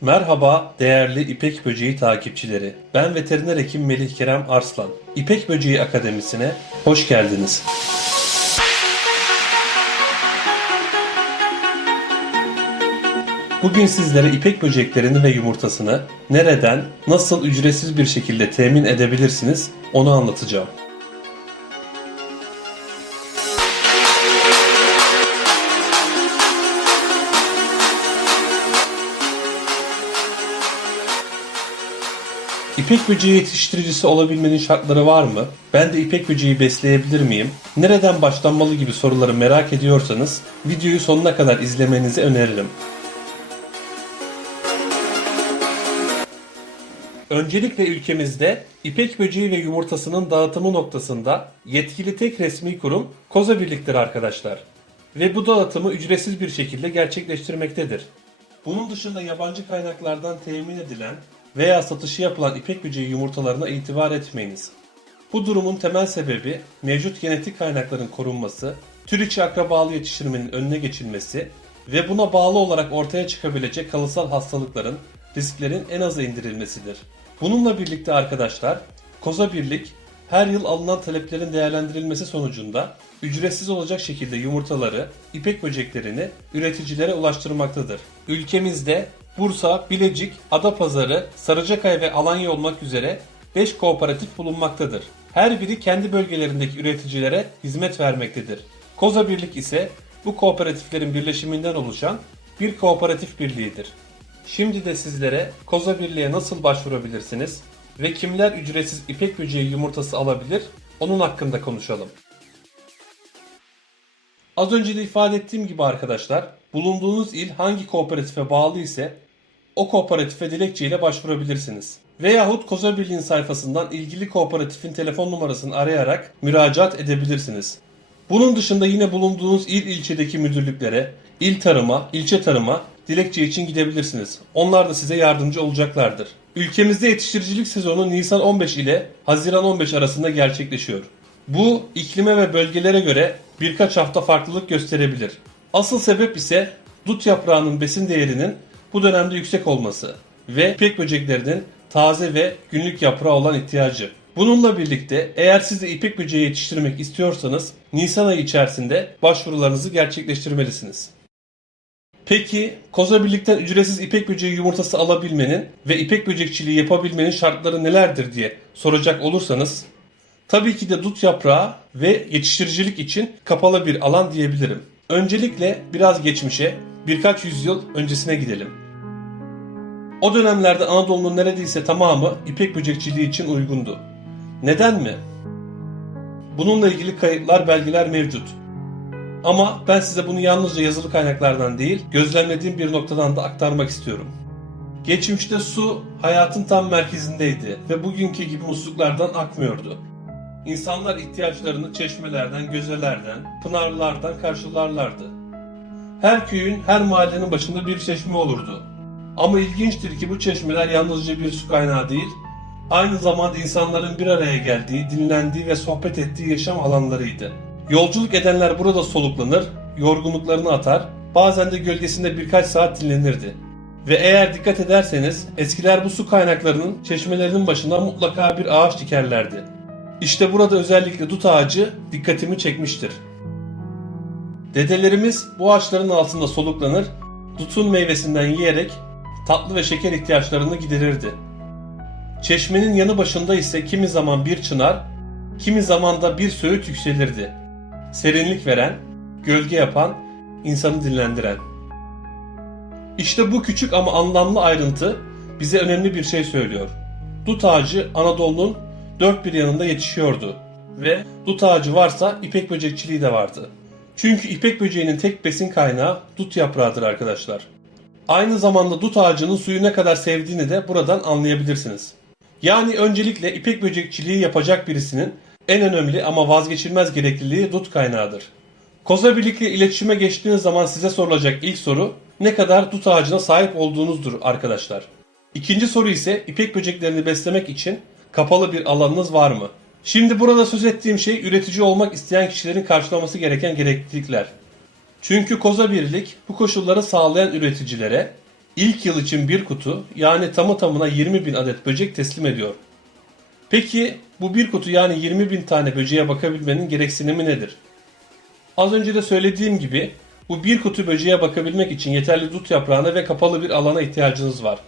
Merhaba değerli İpek Böceği takipçileri. Ben veteriner hekim Melih Kerem Arslan. İpek Böceği Akademisi'ne hoş geldiniz. Bugün sizlere ipek böceklerini ve yumurtasını nereden, nasıl ücretsiz bir şekilde temin edebilirsiniz onu anlatacağım. İpek böceği yetiştiricisi olabilmenin şartları var mı? Ben de ipek böceği besleyebilir miyim? Nereden başlanmalı gibi soruları merak ediyorsanız videoyu sonuna kadar izlemenizi öneririm. Öncelikle ülkemizde ipek böceği ve yumurtasının dağıtımı noktasında yetkili tek resmi kurum Koza Birlik'tir arkadaşlar. Ve bu dağıtımı ücretsiz bir şekilde gerçekleştirmektedir. Bunun dışında yabancı kaynaklardan temin edilen veya satışı yapılan ipek böceği yumurtalarına itibar etmeyiniz. Bu durumun temel sebebi mevcut genetik kaynakların korunması, tür içi akrabalı yetiştirmenin önüne geçilmesi ve buna bağlı olarak ortaya çıkabilecek kalıtsal hastalıkların, risklerin en aza indirilmesidir. Bununla birlikte arkadaşlar, Koza Birlik her yıl alınan taleplerin değerlendirilmesi sonucunda ücretsiz olacak şekilde yumurtaları, ipek böceklerini üreticilere ulaştırmaktadır. Ülkemizde Bursa, Bilecik, Adapazarı, Sarıcakaya ve Alanya olmak üzere 5 kooperatif bulunmaktadır. Her biri kendi bölgelerindeki üreticilere hizmet vermektedir. Koza Birlik ise bu kooperatiflerin birleşiminden oluşan bir kooperatif birliğidir. Şimdi de sizlere Koza Birliği'ne nasıl başvurabilirsiniz ve kimler ücretsiz ipek böceği yumurtası alabilir onun hakkında konuşalım. Az önce de ifade ettiğim gibi arkadaşlar, bulunduğunuz il hangi kooperatife bağlı ise o kooperatife dilekçeyle başvurabilirsiniz. Veyahut Koza Birliği'nin sayfasından ilgili kooperatifin telefon numarasını arayarak müracaat edebilirsiniz. Bunun dışında yine bulunduğunuz il ilçedeki müdürlüklere, il tarıma, ilçe tarıma dilekçe için gidebilirsiniz. Onlar da size yardımcı olacaklardır. Ülkemizde yetiştiricilik sezonu Nisan 15 ile Haziran 15 arasında gerçekleşiyor. Bu iklime ve bölgelere göre birkaç hafta farklılık gösterebilir. Asıl sebep ise dut yaprağının besin değerinin bu dönemde yüksek olması ve ipek böceklerinin taze ve günlük yaprağı olan ihtiyacı. Bununla birlikte eğer siz de ipek böceği yetiştirmek istiyorsanız Nisan ayı içerisinde başvurularınızı gerçekleştirmelisiniz. Peki Koza Birlik'ten ücretsiz ipek böceği yumurtası alabilmenin ve ipek böcekçiliği yapabilmenin şartları nelerdir diye soracak olursanız tabii ki de dut yaprağı ve yetiştiricilik için kapalı bir alan diyebilirim. Öncelikle biraz geçmişe, birkaç yüzyıl öncesine gidelim. O dönemlerde Anadolu'nun neredeyse tamamı ipek böcekçiliği için uygundu. Neden mi? Bununla ilgili kayıtlar, belgeler mevcut. Ama ben size bunu yalnızca yazılı kaynaklardan değil, gözlemlediğim bir noktadan da aktarmak istiyorum. Geçmişte su hayatın tam merkezindeydi ve bugünkü gibi musluklardan akmıyordu. İnsanlar ihtiyaçlarını çeşmelerden, gözelerden, pınarlardan karşılarlardı. Her köyün, her mahallenin başında bir çeşme olurdu. Ama ilginçtir ki bu çeşmeler yalnızca bir su kaynağı değil, aynı zamanda insanların bir araya geldiği, dinlendiği ve sohbet ettiği yaşam alanlarıydı. Yolculuk edenler burada soluklanır, yorgunluklarını atar, bazen de gölgesinde birkaç saat dinlenirdi. Ve eğer dikkat ederseniz eskiler bu su kaynaklarının çeşmelerinin başına mutlaka bir ağaç dikerlerdi. İşte burada özellikle dut ağacı dikkatimi çekmiştir. Dedelerimiz bu ağaçların altında soluklanır, dutun meyvesinden yiyerek tatlı ve şeker ihtiyaçlarını giderirdi. Çeşmenin yanı başında ise kimi zaman bir çınar, kimi zaman da bir söğüt yükselirdi. Serinlik veren, gölge yapan, insanı dinlendiren. İşte bu küçük ama anlamlı ayrıntı bize önemli bir şey söylüyor. Dut ağacı Anadolu'nun dört bir yanında yetişiyordu ve dut ağacı varsa ipek böcekçiliği de vardı. Çünkü ipek böceğinin tek besin kaynağı dut yaprağıdır arkadaşlar. Aynı zamanda dut ağacının suyu ne kadar sevdiğini de buradan anlayabilirsiniz. Yani öncelikle ipek böcekçiliği yapacak birisinin en önemli ama vazgeçilmez gerekliliği dut kaynağıdır. Koza Birlik'le iletişime geçtiğiniz zaman size sorulacak ilk soru ne kadar dut ağacına sahip olduğunuzdur arkadaşlar. İkinci soru ise ipek böceklerini beslemek için kapalı bir alanınız var mı? Şimdi burada söz ettiğim şey üretici olmak isteyen kişilerin karşılaması gereken gereklilikler. Çünkü Koza Birlik bu koşulları sağlayan üreticilere ilk yıl için bir kutu yani tamı tamına 20 bin adet böcek teslim ediyor. Peki bu bir kutu yani 20 bin tane böceğe bakabilmenin gereksinimi nedir? Az önce de söylediğim gibi bu bir kutu böceğe bakabilmek için yeterli dut yaprağına ve kapalı bir alana ihtiyacınız var.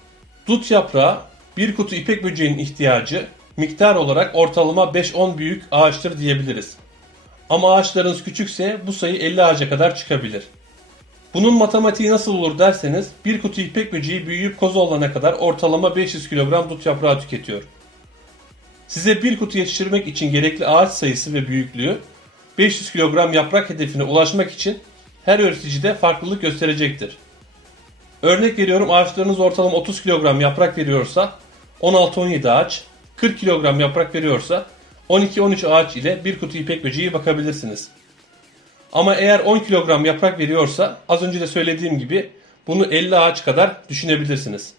Dut yaprağı bir kutu ipek böceğinin ihtiyacı miktar olarak ortalama 5-10 büyük ağaçtır diyebiliriz. Ama ağaçlarınız küçükse bu sayı 50 ağaca kadar çıkabilir. Bunun matematiği nasıl olur derseniz bir kutu ipek böceği büyüyüp koza olana kadar ortalama 500 kilogram dut yaprağı tüketiyor. Size bir kutu yetiştirmek için gerekli ağaç sayısı ve büyüklüğü 500 kilogram yaprak hedefine ulaşmak için her üreticide farklılık gösterecektir. Örnek veriyorum ağaçlarınız ortalama 30 kilogram yaprak veriyorsa 16-17 ağaç, 40 kilogram yaprak veriyorsa 12-13 ağaç ile bir kutu ipek böceği bakabilirsiniz. Ama eğer 10 kilogram yaprak veriyorsa az önce de söylediğim gibi bunu 50 ağaç kadar düşünebilirsiniz.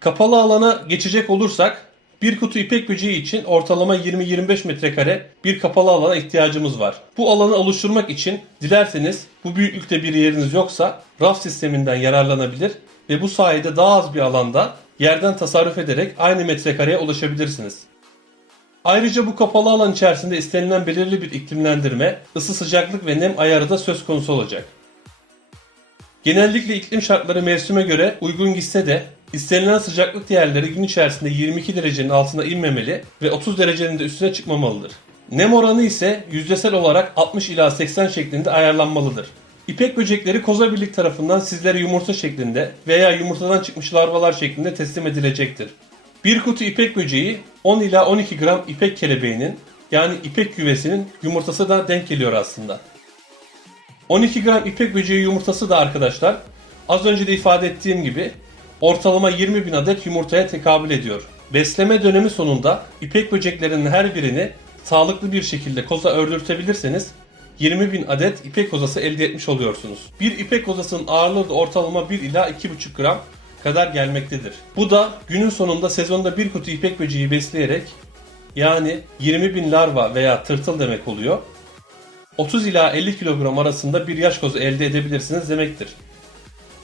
Kapalı alana geçecek olursak bir kutu ipek böceği için ortalama 20-25 metrekare bir kapalı alana ihtiyacımız var. Bu alanı oluşturmak için dilerseniz bu büyüklükte bir yeriniz yoksa raf sisteminden yararlanabilir ve bu sayede daha az bir alanda yerden tasarruf ederek aynı metrekareye ulaşabilirsiniz. Ayrıca bu kapalı alan içerisinde istenilen belirli bir iklimlendirme, ısı sıcaklık ve nem ayarı da söz konusu olacak. Genellikle iklim şartları mevsime göre uygun gitse de istenilen sıcaklık değerleri gün içerisinde 22 derecenin altına inmemeli ve 30 derecenin de üstüne çıkmamalıdır. Nem oranı ise yüzdesel olarak 60 ila 80 şeklinde ayarlanmalıdır. İpek böcekleri koza birlik tarafından sizlere yumurta şeklinde veya yumurtadan çıkmış larvalar şeklinde teslim edilecektir. Bir kutu ipek böceği 10 ila 12 gram ipek kelebeğinin yani ipek güvesinin yumurtası da denk geliyor aslında. 12 gram ipek böceği yumurtası da arkadaşlar az önce de ifade ettiğim gibi ortalama 20 bin adet yumurtaya tekabül ediyor. Besleme dönemi sonunda ipek böceklerinin her birini sağlıklı bir şekilde koza ördürtebilirseniz 20 bin adet ipek kozası elde etmiş oluyorsunuz. Bir ipek kozasının ağırlığı da ortalama 1 ila 2,5 gram kadar gelmektedir. Bu da günün sonunda sezonda bir kutu ipek böceği besleyerek yani 20 bin larva veya tırtıl demek oluyor. 30 ila 50 kilogram arasında bir yaş kozu elde edebilirsiniz demektir.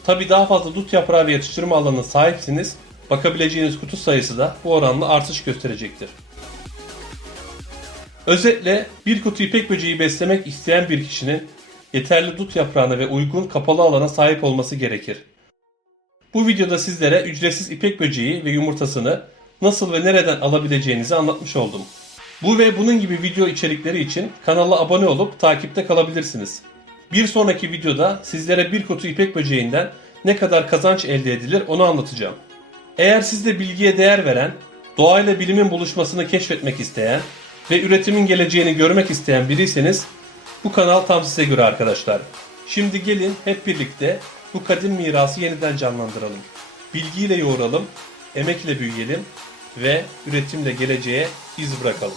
Tabi daha fazla dut yaprağı ve yetiştirme alanına sahipsiniz, bakabileceğiniz kutu sayısı da bu oranla artış gösterecektir. Özetle bir kutu ipek böceği beslemek isteyen bir kişinin yeterli dut yaprağına ve uygun kapalı alana sahip olması gerekir. Bu videoda sizlere ücretsiz ipek böceği ve yumurtasını nasıl ve nereden alabileceğinizi anlatmış oldum. Bu ve bunun gibi video içerikleri için kanala abone olup takipte kalabilirsiniz. Bir sonraki videoda sizlere bir kutu ipek böceğinden ne kadar kazanç elde edilir onu anlatacağım. Eğer siz de bilgiye değer veren, doğayla bilimin buluşmasını keşfetmek isteyen ve üretimin geleceğini görmek isteyen biriyseniz bu kanal tam size göre arkadaşlar. Şimdi gelin hep birlikte bu kadim mirası yeniden canlandıralım. Bilgiyle yoğuralım, emekle büyüyelim ve üretimle geleceğe iz bırakalım.